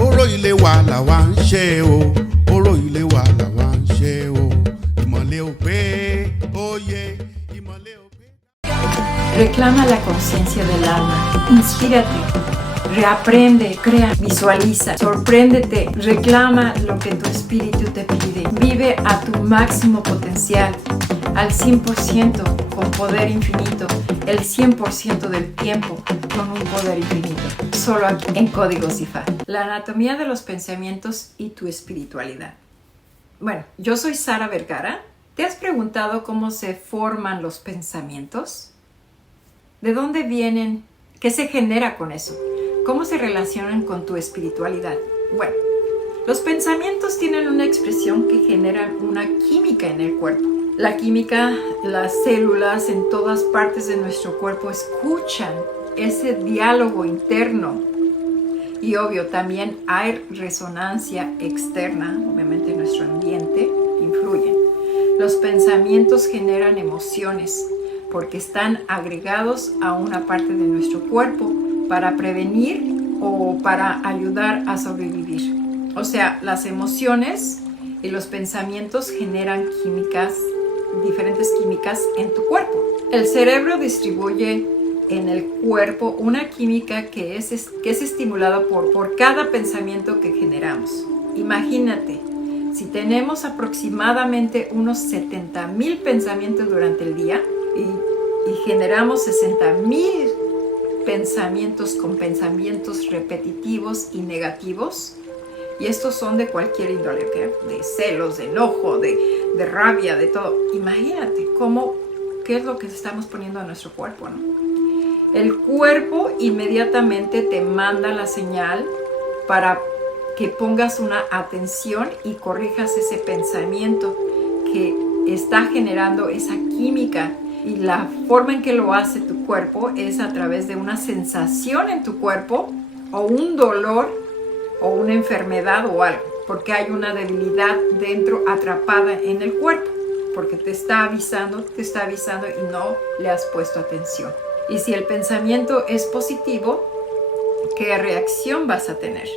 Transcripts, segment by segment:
Oró ilé wa làwa ń ṣe o. Oró ilé wa làwa ń ṣe o. Ìmọ̀lẹ̀ ò pé óyè. Ìmọ̀lẹ̀ ò pé. Reclama la conciencia del alma. Inspírate. Reaprende, crea, visualiza, sorpréndete, reclama lo que tu espíritu te pide. Vive a tu máximo potencial, al 100% con poder infinito, el 100% del tiempo con un poder infinito. Solo aquí en Código Cifá. La anatomía de los pensamientos y tu espiritualidad. Bueno, yo soy Sara Vergara. ¿Te has preguntado cómo se forman los pensamientos? ¿De dónde vienen? ¿Qué se genera con eso? ¿Cómo se relacionan con tu espiritualidad? Bueno, los pensamientos tienen una expresión que genera una química en el cuerpo. La química, las células en todas partes de nuestro cuerpo escuchan ese diálogo interno. Y obvio, también hay resonancia externa, obviamente nuestro ambiente influye. Los pensamientos generan emociones porque están agregados a una parte de nuestro cuerpo para prevenir o para ayudar a sobrevivir. O sea, las emociones y los pensamientos generan químicas, diferentes químicas en tu cuerpo. El cerebro distribuye en el cuerpo una química que es estimulada por cada pensamiento que generamos. Imagínate, si tenemos aproximadamente unos 70,000 pensamientos durante el día y generamos 60,000 pensamientos con pensamientos repetitivos y negativos, y estos son de cualquier índole, ¿okay? De celos, de enojo, de rabia, de todo. Imagínate qué es lo que estamos poniendo a nuestro cuerpo, ¿no? El cuerpo inmediatamente te manda la señal para que pongas una atención y corrijas ese pensamiento que está generando esa química. Y la forma en que lo hace tu cuerpo es a través de una sensación en tu cuerpo o un dolor o una enfermedad o algo, porque hay una debilidad dentro atrapada en el cuerpo, porque te está avisando y no le has puesto atención. Y si el pensamiento es positivo, ¿qué reacción vas a tener?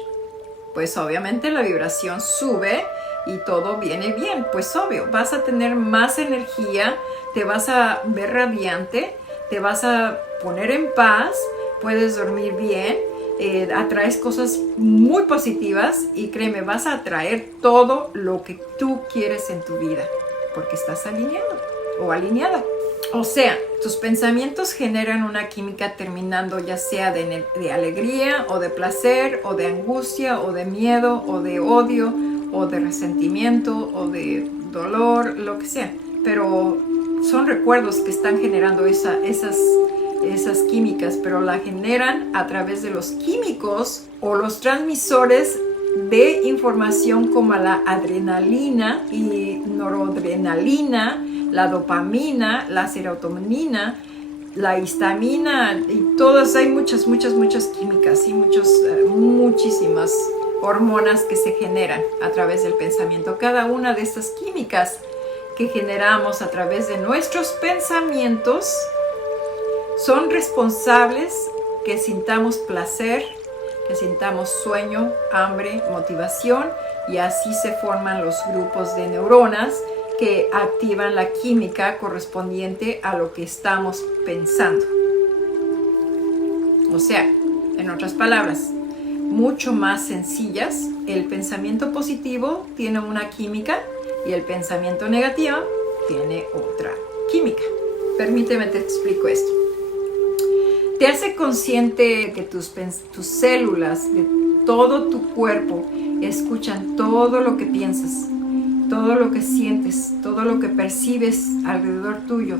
Pues obviamente la vibración sube y todo viene bien. Pues obvio, vas a tener más energía, te vas a ver radiante, te vas a poner en paz, puedes dormir bien, atraes cosas muy positivas y créeme, vas a atraer todo lo que tú quieres en tu vida porque estás alineado o alineada. O sea, tus pensamientos generan una química terminando ya sea de alegría o de placer o de angustia o de miedo o de odio o de resentimiento o de dolor, lo que sea. Pero son recuerdos que están generando esas químicas, pero la generan a través de los químicos o los transmisores de información como la adrenalina y noradrenalina, la dopamina, la serotonina, la histamina y todas, hay muchas químicas y muchísimas hormonas que se generan a través del pensamiento. Cada una de estas químicas que generamos a través de nuestros pensamientos son responsables que sintamos placer, que sintamos sueño, hambre, motivación, y así se forman los grupos de neuronas que activan la química correspondiente a lo que estamos pensando. O sea, en otras palabras, mucho más sencillas, el pensamiento positivo tiene una química y el pensamiento negativo tiene otra química. Permíteme te explico esto. Te hace consciente que tus células de todo tu cuerpo escuchan todo lo que piensas, todo lo que sientes, todo lo que percibes alrededor tuyo.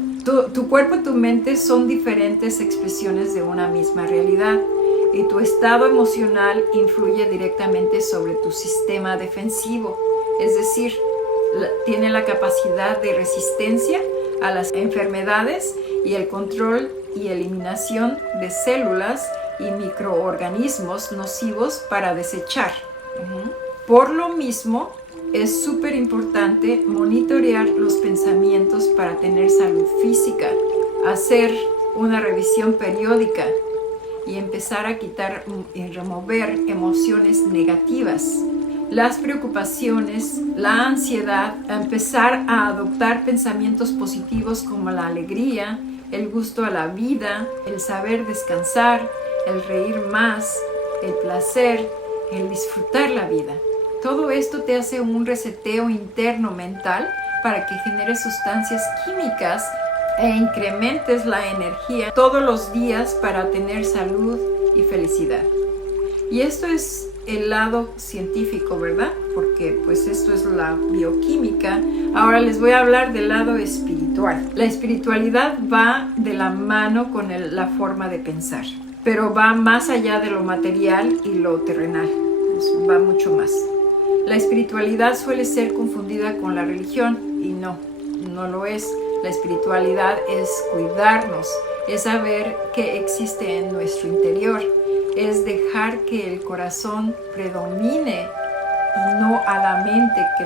Tu cuerpo y tu mente son diferentes expresiones de una misma realidad y tu estado emocional influye directamente sobre tu sistema defensivo, es decir, tiene la capacidad de resistencia a las enfermedades y el control y eliminación de células y microorganismos nocivos para desechar. Por lo mismo, es súper importante monitorear los pensamientos para tener salud física, hacer una revisión periódica y empezar a quitar y remover emociones negativas. Las preocupaciones, la ansiedad, empezar a adoptar pensamientos positivos como la alegría, el gusto a la vida, el saber descansar, el reír más, el placer, el disfrutar la vida. Todo esto te hace un reseteo interno mental para que generes sustancias químicas e incrementes la energía todos los días para tener salud y felicidad. Y esto es el lado científico, ¿verdad? Porque pues esto es la bioquímica. Ahora les voy a hablar del lado espiritual. La espiritualidad va de la mano con la forma de pensar, pero va más allá de lo material y lo terrenal. Va mucho más. La espiritualidad suele ser confundida con la religión y no lo es. La espiritualidad es cuidarnos, es saber qué existe en nuestro interior, es dejar que el corazón predomine y no a la mente que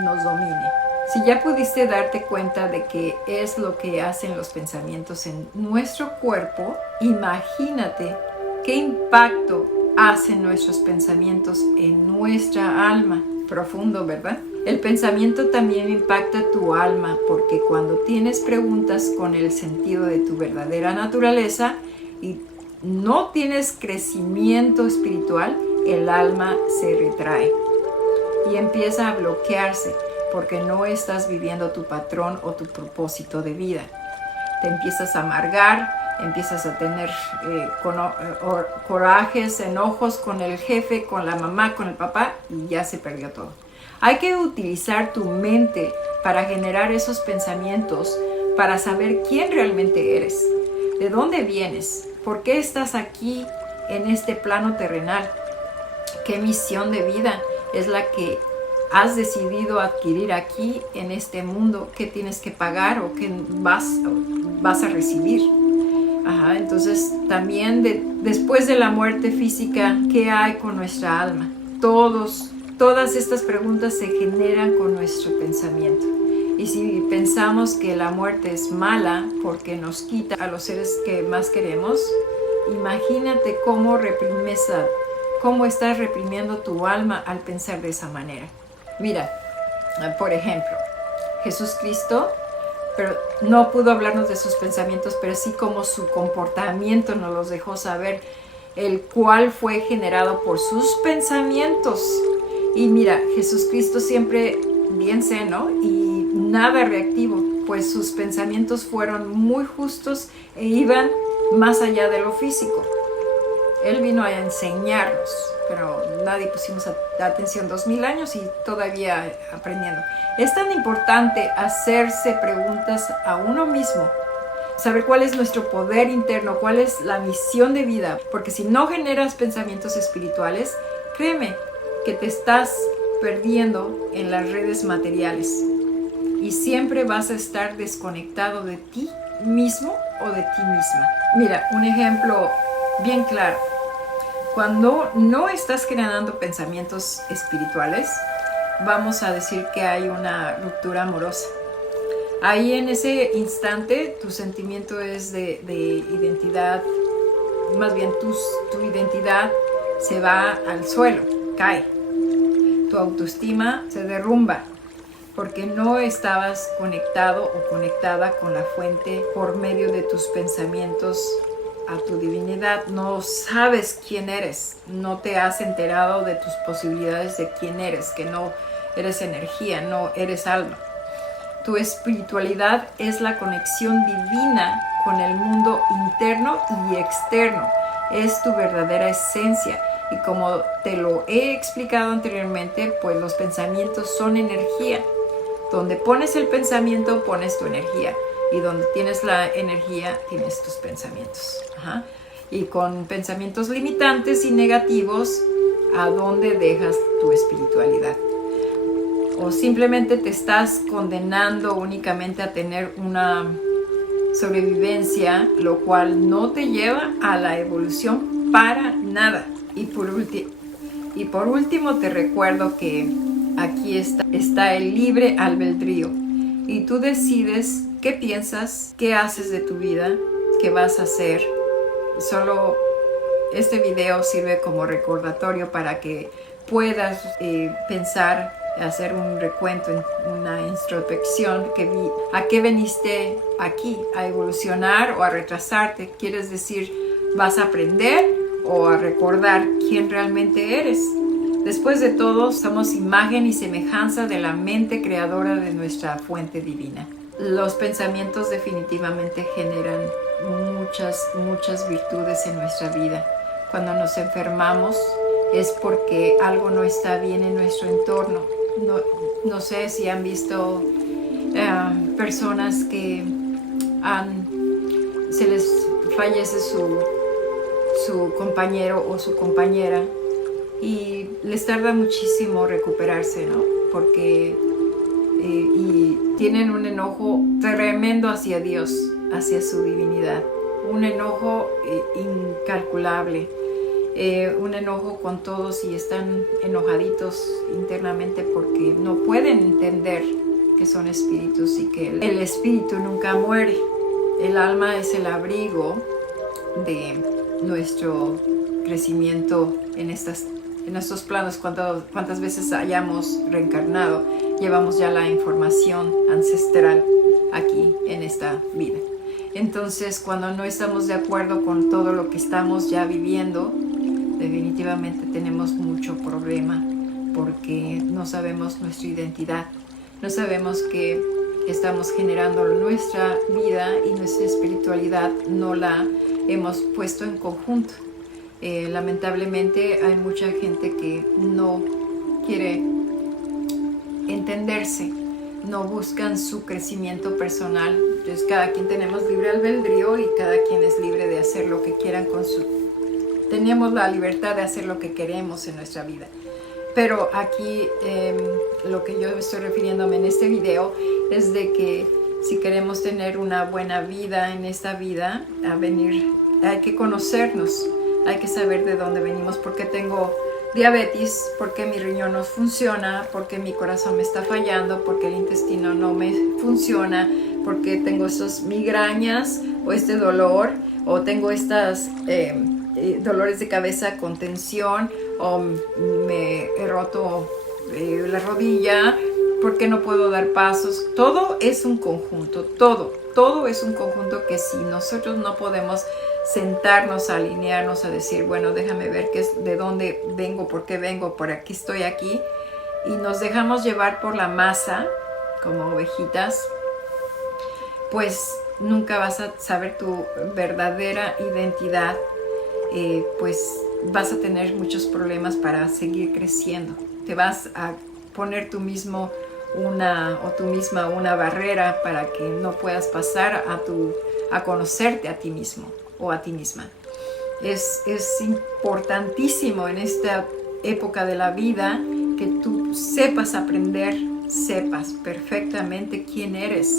nos domine. Si ya pudiste darte cuenta de qué es lo que hacen los pensamientos en nuestro cuerpo, imagínate qué impacto hacen nuestros pensamientos en nuestra alma. Profundo, ¿verdad? El pensamiento también impacta tu alma, porque cuando tienes preguntas con el sentido de tu verdadera naturaleza y no tienes crecimiento espiritual, el alma se retrae y empieza a bloquearse porque no estás viviendo tu patrón o tu propósito de vida. Te empiezas a amargar, empiezas a tener corajes, enojos con el jefe, con la mamá, con el papá, y ya se perdió todo. Hay que utilizar tu mente para generar esos pensamientos, para saber quién realmente eres, de dónde vienes, por qué estás aquí en este plano terrenal, qué misión de vida es la que has decidido adquirir aquí en este mundo, qué tienes que pagar o qué vas a recibir. Entonces también después de la muerte física, ¿qué hay con nuestra alma? Todas estas preguntas se generan con nuestro pensamiento. Y si pensamos que la muerte es mala porque nos quita a los seres que más queremos, imagínate cómo estás reprimiendo tu alma al pensar de esa manera. Mira, por ejemplo, Jesús Cristo, pero no pudo hablarnos de sus pensamientos, pero sí como su comportamiento nos los dejó saber, el cual fue generado por sus pensamientos. Y mira, Jesús Cristo siempre bien seno y nada reactivo, pues sus pensamientos fueron muy justos e iban más allá de lo físico. Él vino a enseñarnos, pero nadie pusimos atención 2000 años y todavía aprendiendo. Es tan importante hacerse preguntas a uno mismo, saber cuál es nuestro poder interno, cuál es la misión de vida, porque si no generas pensamientos espirituales, créeme que te estás perdiendo en las redes materiales y siempre vas a estar desconectado de ti mismo o de ti misma. Mira, un ejemplo bien claro. Cuando no estás generando pensamientos espirituales, vamos a decir que hay una ruptura amorosa. Ahí en ese instante tu sentimiento es de identidad, más bien tu identidad se va al suelo, cae. Tu autoestima se derrumba porque no estabas conectado o conectada con la fuente por medio de tus pensamientos a tu divinidad. No sabes quién eres, no te has enterado de tus posibilidades de quién eres, que no eres energía, no eres alma. Tu espiritualidad es la conexión divina con el mundo interno y externo, es tu verdadera esencia. Y como te lo he explicado anteriormente, pues los pensamientos son energía. Donde pones el pensamiento, pones tu energía. Y donde tienes la energía, tienes tus pensamientos. Y con pensamientos limitantes y negativos, ¿a dónde dejas tu espiritualidad? O simplemente te estás condenando únicamente a tener una sobrevivencia, lo cual no te lleva a la evolución para nada. Y por último te recuerdo que aquí está el libre albedrío. Y tú decides qué piensas, qué haces de tu vida, qué vas a hacer. Solo este video sirve como recordatorio para que puedas pensar, hacer un recuento, una introspección, a qué veniste aquí, a evolucionar o a retrasarte. Quieres decir, vas a aprender o a recordar quién realmente eres. Después de todo, somos imagen y semejanza de la mente creadora de nuestra fuente divina. Los pensamientos definitivamente generan muchas virtudes en nuestra vida. Cuando nos enfermamos es porque algo no está bien en nuestro entorno. No sé si han visto personas que se les fallece su compañero o su compañera y les tarda muchísimo recuperarse, ¿no? Porque y tienen un enojo tremendo hacia Dios, hacia su divinidad, un enojo incalculable, un enojo con todos y están enojaditos internamente porque no pueden entender que son espíritus y que el espíritu nunca muere. El alma es el abrigo de nuestro crecimiento en estos planos. Cuántas veces hayamos reencarnado, llevamos ya la información ancestral aquí en esta vida. Entonces, cuando no estamos de acuerdo con todo lo que estamos ya viviendo, definitivamente tenemos mucho problema porque no sabemos nuestra identidad, no sabemos que estamos generando nuestra vida y nuestra espiritualidad no la hemos puesto en conjunto. Lamentablemente hay mucha gente que no quiere entenderse, no buscan su crecimiento personal. Entonces cada quien tenemos libre albedrío y cada quien es libre de hacer lo que quieran tenemos la libertad de hacer lo que queremos en nuestra vida. Pero aquí lo que yo estoy refiriéndome en este video es de que si queremos tener una buena vida en esta vida, hay que conocernos, hay que saber de dónde venimos, por qué tengo diabetes, por qué mi riñón no funciona, por qué mi corazón me está fallando, por qué el intestino no me funciona, por qué tengo estas migrañas o este dolor, o tengo estas dolores de cabeza con tensión, o me he roto la rodilla, por qué no puedo dar pasos. Todo es un conjunto, todo es un conjunto que si nosotros no podemos sentarnos, a alinearnos, a decir, bueno, déjame ver de dónde vengo, por qué vengo, por aquí estoy aquí, y nos dejamos llevar por la masa como ovejitas, pues nunca vas a saber tu verdadera identidad, pues vas a tener muchos problemas para seguir creciendo. Te vas a poner tú mismo tú misma una barrera para que no puedas pasar a conocerte a ti mismo o a ti misma. Es importantísimo en esta época de la vida que tú sepas aprender, sepas perfectamente quién eres.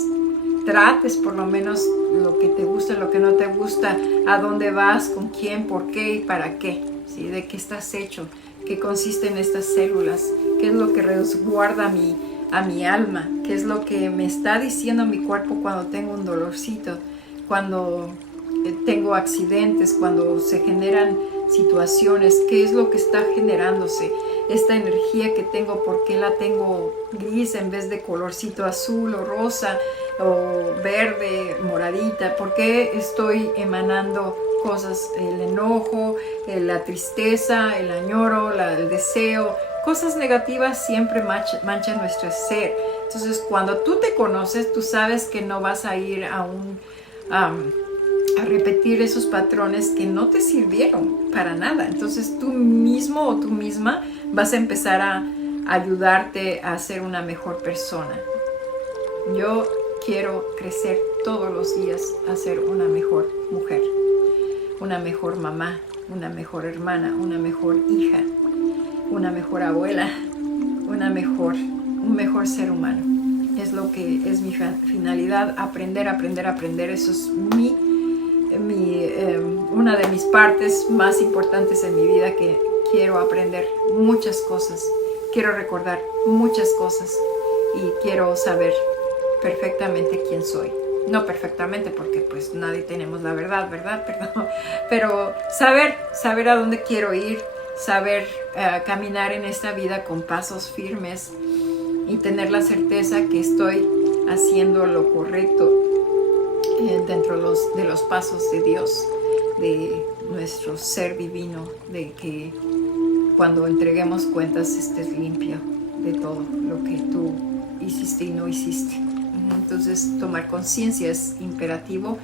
Trates por lo menos lo que te gusta, lo que no te gusta, a dónde vas, con quién, por qué y para qué, ¿sí? De qué estás hecho, qué consisten estas células, qué es lo que resguarda a mi alma, qué es lo que me está diciendo mi cuerpo cuando tengo un dolorcito, cuando tengo accidentes, cuando se generan situaciones, qué es lo que está generándose, esta energía que tengo, por qué la tengo gris en vez de colorcito azul o rosa o verde, moradita, por qué estoy emanando cosas, el enojo, la tristeza, el añoro, el deseo, cosas negativas siempre manchan nuestro ser. Entonces cuando tú te conoces, tú sabes que no vas a ir a repetir esos patrones que no te sirvieron para nada. Entonces tú mismo o tú misma vas a empezar a ayudarte a ser una mejor persona. Yo quiero crecer todos los días a ser una mejor mujer, una mejor mamá, una mejor hermana, una mejor hija, una mejor abuela, un mejor ser humano. Es lo que es mi finalidad, aprender. Eso es una de mis partes más importantes en mi vida, que quiero aprender muchas cosas, quiero recordar muchas cosas y quiero saber perfectamente quién soy. no perfectamente, porque pues nadie tenemos la verdad, ¿verdad? Pero saber a dónde quiero ir, saber caminar en esta vida con pasos firmes y tener la certeza que estoy haciendo lo correcto dentro de los pasos de Dios, de nuestro ser divino, de que cuando entreguemos cuentas estés limpio de todo lo que tú hiciste y no hiciste. Entonces tomar conciencia es imperativo,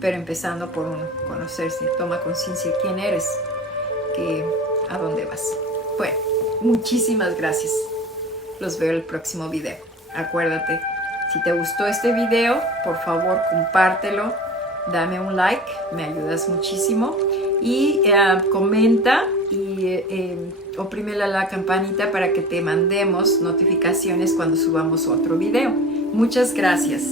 pero empezando por uno, conocerse. Toma conciencia de quién eres, a dónde vas. Bueno, muchísimas gracias. Los veo en el próximo video. Acuérdate, si te gustó este video, por favor compártelo, dame un like, me ayudas muchísimo, y comenta y oprime la campanita para que te mandemos notificaciones cuando subamos otro video. Muchas gracias.